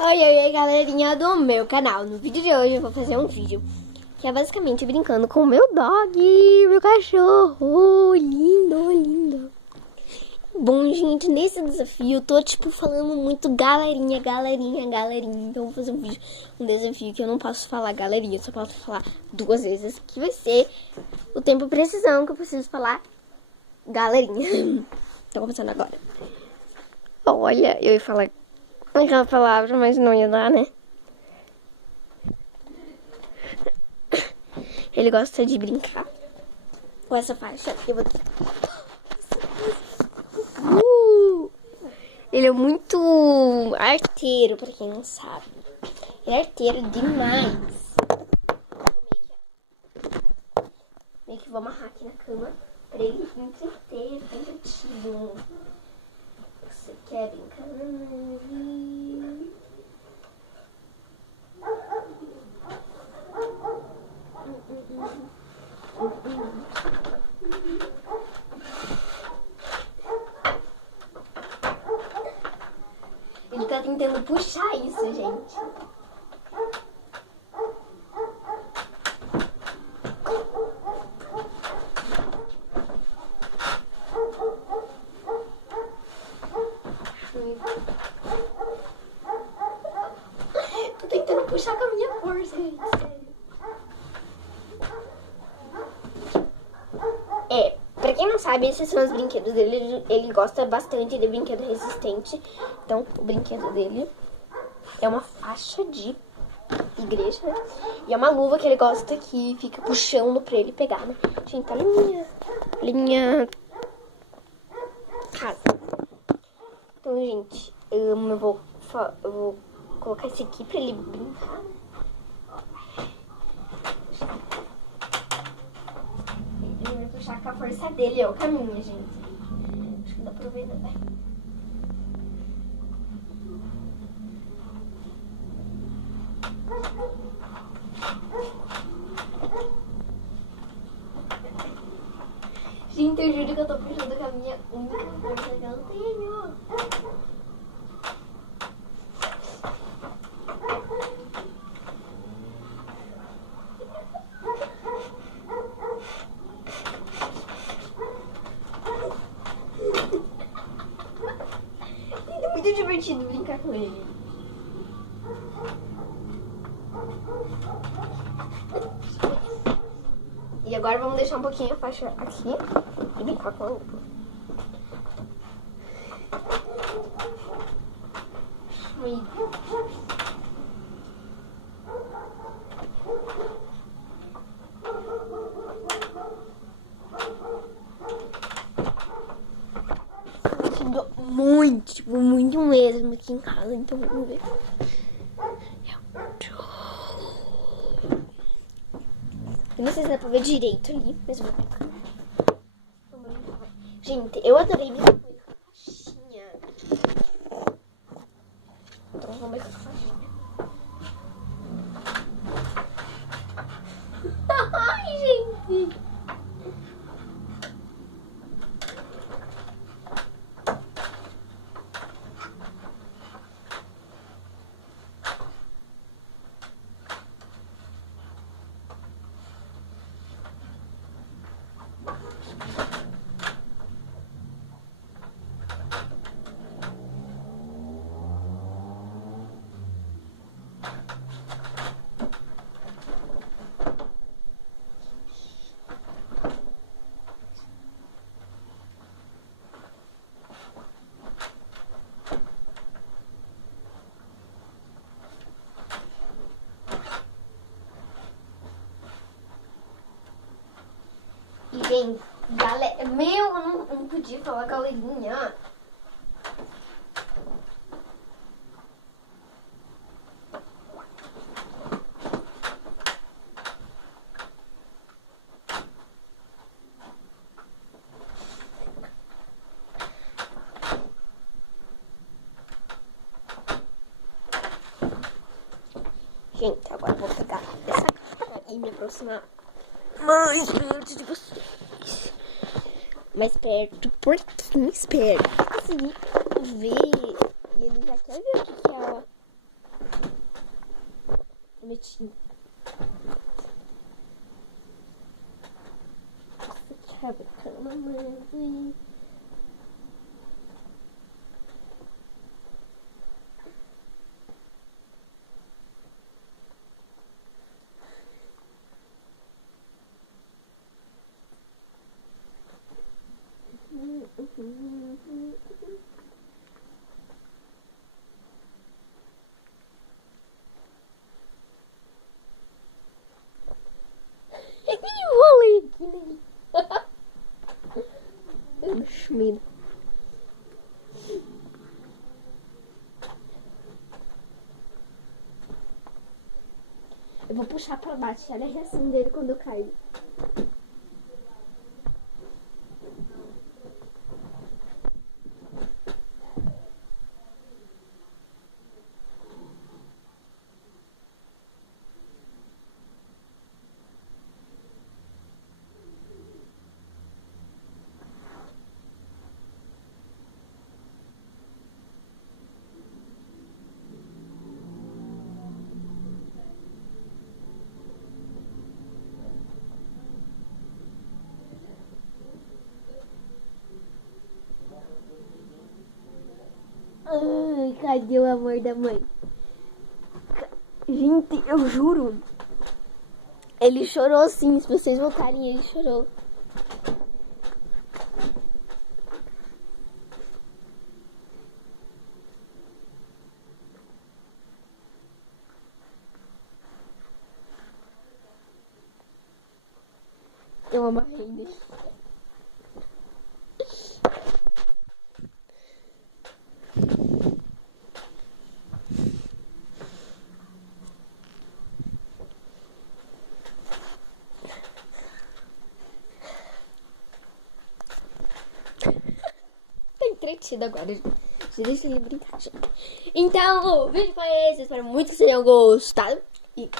Oi, galerinha do meu canal. No vídeo de hoje eu vou fazer um vídeo que é basicamente brincando com o meu dog, meu cachorro, lindo, lindo. Bom, gente, nesse desafio eu tô, falando muito galerinha. Então eu vou fazer um desafio que eu não posso falar galerinha, só posso falar 2 vezes, que vai ser o tempo precisão que eu preciso falar galerinha. Tô começando agora. Olha, eu ia falar aquela palavra, mas não ia dar, né? Ele gosta de brincar com essa faixa. Eu vou... Ele é muito arteiro, pra quem não sabe. Ele é arteiro demais. Meio que vou amarrar aqui na cama pra ele entreter, bem quietinho. Você quer brincar? Ele tá tentando puxar isso, gente. Tô tentando puxar com a minha força, gente. Sério. Pra quem não sabe, esses são os brinquedos dele. Ele gosta bastante de brinquedo resistente. Então, o brinquedo dele é uma faixa de igreja, né? E é uma luva que ele gosta que fica puxando pra ele pegar, né? Gente, olha a minha casa. Então, gente, eu vou colocar esse aqui pra ele brincar. Ele vai puxar com a força dele, é o caminho, gente. Acho que dá pra ver, né? Gente, eu juro que eu tô puxando com a minha única força que eu tenho. É muito divertido brincar com ele. E agora vamos deixar um pouquinho a faixa aqui e brincar com a lupa. Muito mesmo aqui em casa, então vamos ver. Eu não sei se dá pra ver direito ali, mas eu vou colocar. Gente, eu adorei minha coisa com a caixinha. Então vamos ver com a caixinha. Ai, gente! E, gente, eu não podia falar galerinha. Gente, agora eu vou pegar essa caixa e me aproximar mais perto de vocês. Mais perto, pouquinho mais perto. Assim, ver. E ele já quer ver o que é, ó. metido. Nossa, que bacana, mano. Vôlei aqui nele. Eu medo. Eu vou puxar pra baixo. Olha a reação dele quando eu caio. Ai, cadê o amor da mãe? Gente, eu juro. Ele chorou sim. Se vocês voltarem, ele chorou. Eu amarrei nele. Tá entretido agora. Deixa ele brincar. Então, o vídeo foi esse. Espero muito que vocês tenham gostado. E